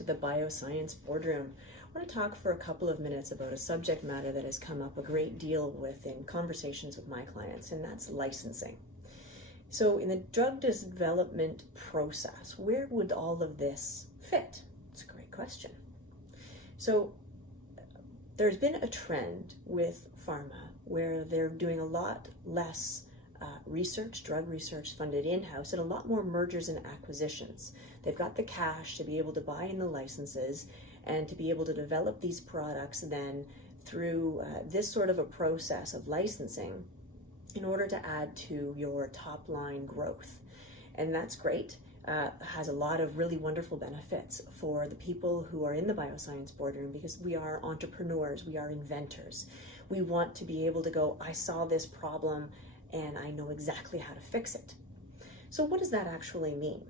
to the Bioscience Boardroom. I want to talk for a couple of minutes about a subject matter that has come up a great deal in conversations with my clients, and that's licensing. So in the drug development process, where would all of this fit? It's a great question. So there's been a trend with pharma where they're doing a lot less research, drug research funded in-house, and a lot more mergers and acquisitions. They've got the cash to be able to buy in the licenses and to be able to develop these products then through this sort of a process of licensing in order to add to your top line growth. And that's great. Has a lot of really wonderful benefits for the people who are in the bioscience boardroom, because we are entrepreneurs, we are inventors. We want to be able to go, I saw this problem and I know exactly how to fix it. So what does that actually mean?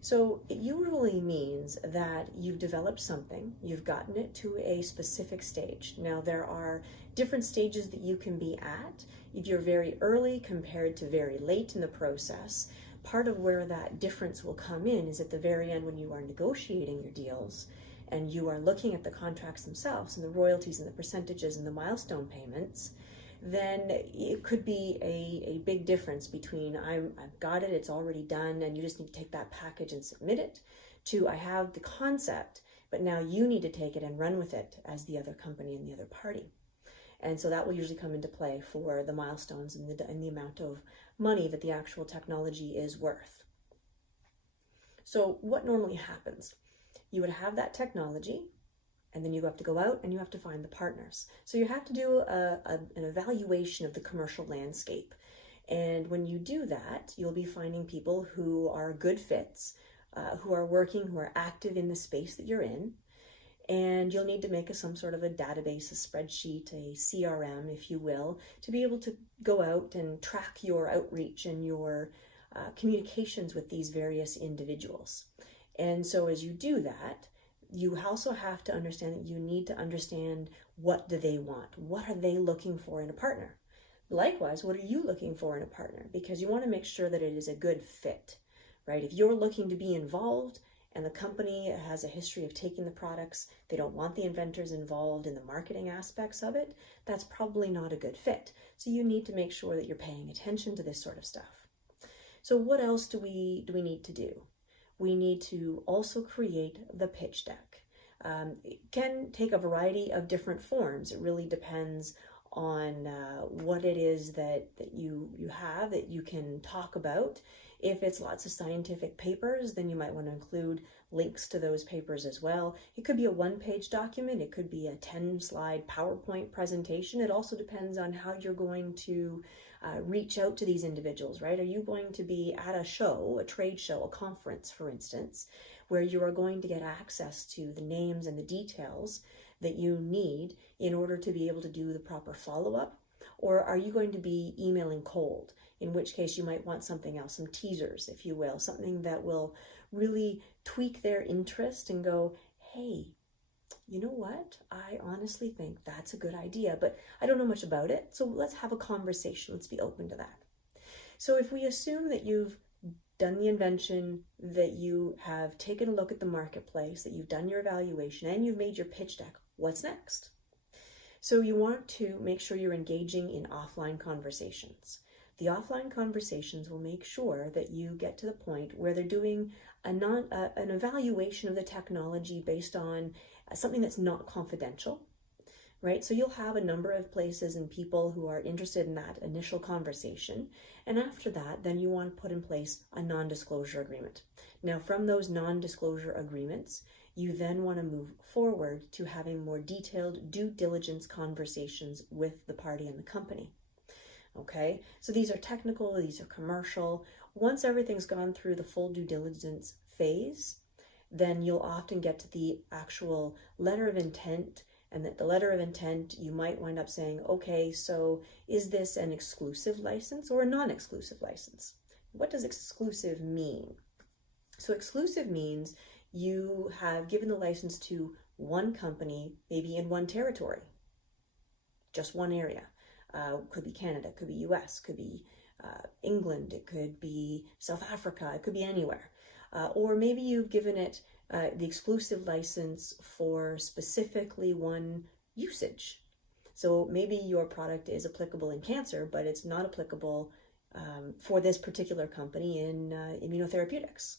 So it usually means that you've developed something, you've gotten it to a specific stage. Now there are different stages that you can be at. If you're very early compared to very late in the process, part of where that difference will come in is at the very end when you are negotiating your deals and you are looking at the contracts themselves and the royalties and the percentages and the milestone payments. Then it could be a big difference between I've got it, it's already done, and you just need to take that package and submit it, to I have the concept, but now you need to take it and run with it as the other company and the other party. And so that will usually come into play for the milestones and the amount of money that the actual technology is worth. So what normally happens? You would have that technology, and then you have to go out and you have to find the partners. So you have to do an evaluation of the commercial landscape. And when you do that, you'll be finding people who are good fits, who are working, who are active in the space that you're in. And you'll need to make some sort of a database, a spreadsheet, a CRM, if you will, to be able to go out and track your outreach and your communications with these various individuals. And so as you do that, you also have to understand that you need to understand, what do they want? What are they looking for in a partner? Likewise, what are you looking for in a partner? Because you want to make sure that it is a good fit, right? If you're looking to be involved and the company has a history of taking the products, they don't want the inventors involved in the marketing aspects of it, that's probably not a good fit. So you need to make sure that you're paying attention to this sort of stuff. So what else do we need to do? We need to also create the pitch deck. It can take a variety of different forms. It really depends on what it is that you have that you can talk about. If it's lots of scientific papers, then you might want to include links to those papers as well. It could be a one-page document. It could be a 10-slide PowerPoint presentation. It also depends on how you're going to reach out to these individuals, right? Are you going to be at a show, a trade show, a conference, for instance, where you are going to get access to the names and the details that you need in order to be able to do the proper follow-up? Or are you going to be emailing cold, in which case you might want something else, some teasers, if you will, something that will really tweak their interest and go, hey, you know what? I honestly think that's a good idea, but I don't know much about it. So let's have a conversation. Let's be open to that. So if we assume that you've done the invention, that you have taken a look at the marketplace, that you've done your evaluation, and you've made your pitch deck, what's next? So you want to make sure you're engaging in offline conversations. The offline conversations will make sure that you get to the point where they're doing an evaluation of the technology based on something that's not confidential, right? So you'll have a number of places and people who are interested in that initial conversation. And after that, then you want to put in place a non-disclosure agreement. Now, from those non-disclosure agreements, you then want to move forward to having more detailed due diligence conversations with the party and the company. Okay, so these are technical, these are commercial. Once everything's gone through the full due diligence phase, then you'll often get to the actual letter of intent, and that the letter of intent, you might wind up saying, okay, so is this an exclusive license or a non-exclusive license? What does exclusive mean? So exclusive means you have given the license to one company, maybe in one territory, just one area. Could be Canada, could be US, could be England, it could be South Africa, it could be anywhere. Or maybe you've given it the exclusive license for specifically one usage. So maybe your product is applicable in cancer, but it's not applicable for this particular company in immunotherapeutics,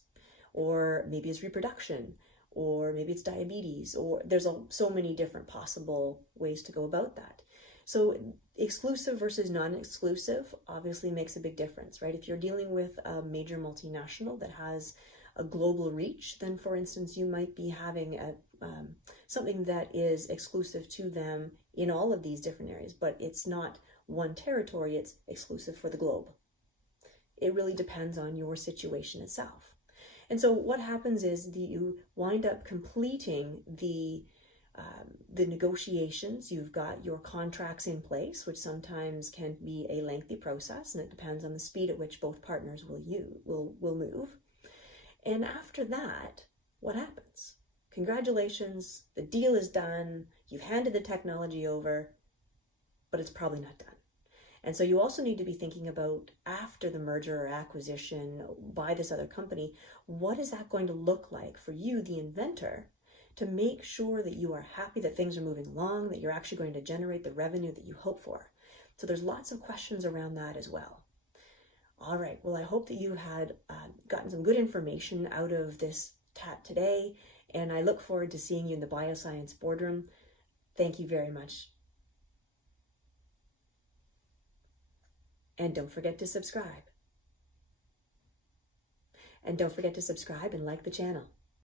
or maybe it's reproduction, or maybe it's diabetes, or there's so many different possible ways to go about that. So exclusive versus non-exclusive obviously makes a big difference, right? If you're dealing with a major multinational that has a global reach, then for instance, you might be having something that is exclusive to them in all of these different areas, but it's not one territory, it's exclusive for the globe. It really depends on your situation itself. And so what happens is you wind up completing the negotiations. You've got your contracts in place, which sometimes can be a lengthy process, and it depends on the speed at which both partners will move. And after that, what happens? Congratulations, the deal is done, you've handed the technology over, but it's probably not done. And so you also need to be thinking about, after the merger or acquisition by this other company, what is that going to look like for you, the inventor, to make sure that you are happy that things are moving along, that you're actually going to generate the revenue that you hope for. So there's lots of questions around that as well. All right, well, I hope that you had gotten some good information out of this chat today, and I look forward to seeing you in the Bioscience Boardroom. Thank you very much. And don't forget to subscribe. And don't forget to subscribe and like the channel.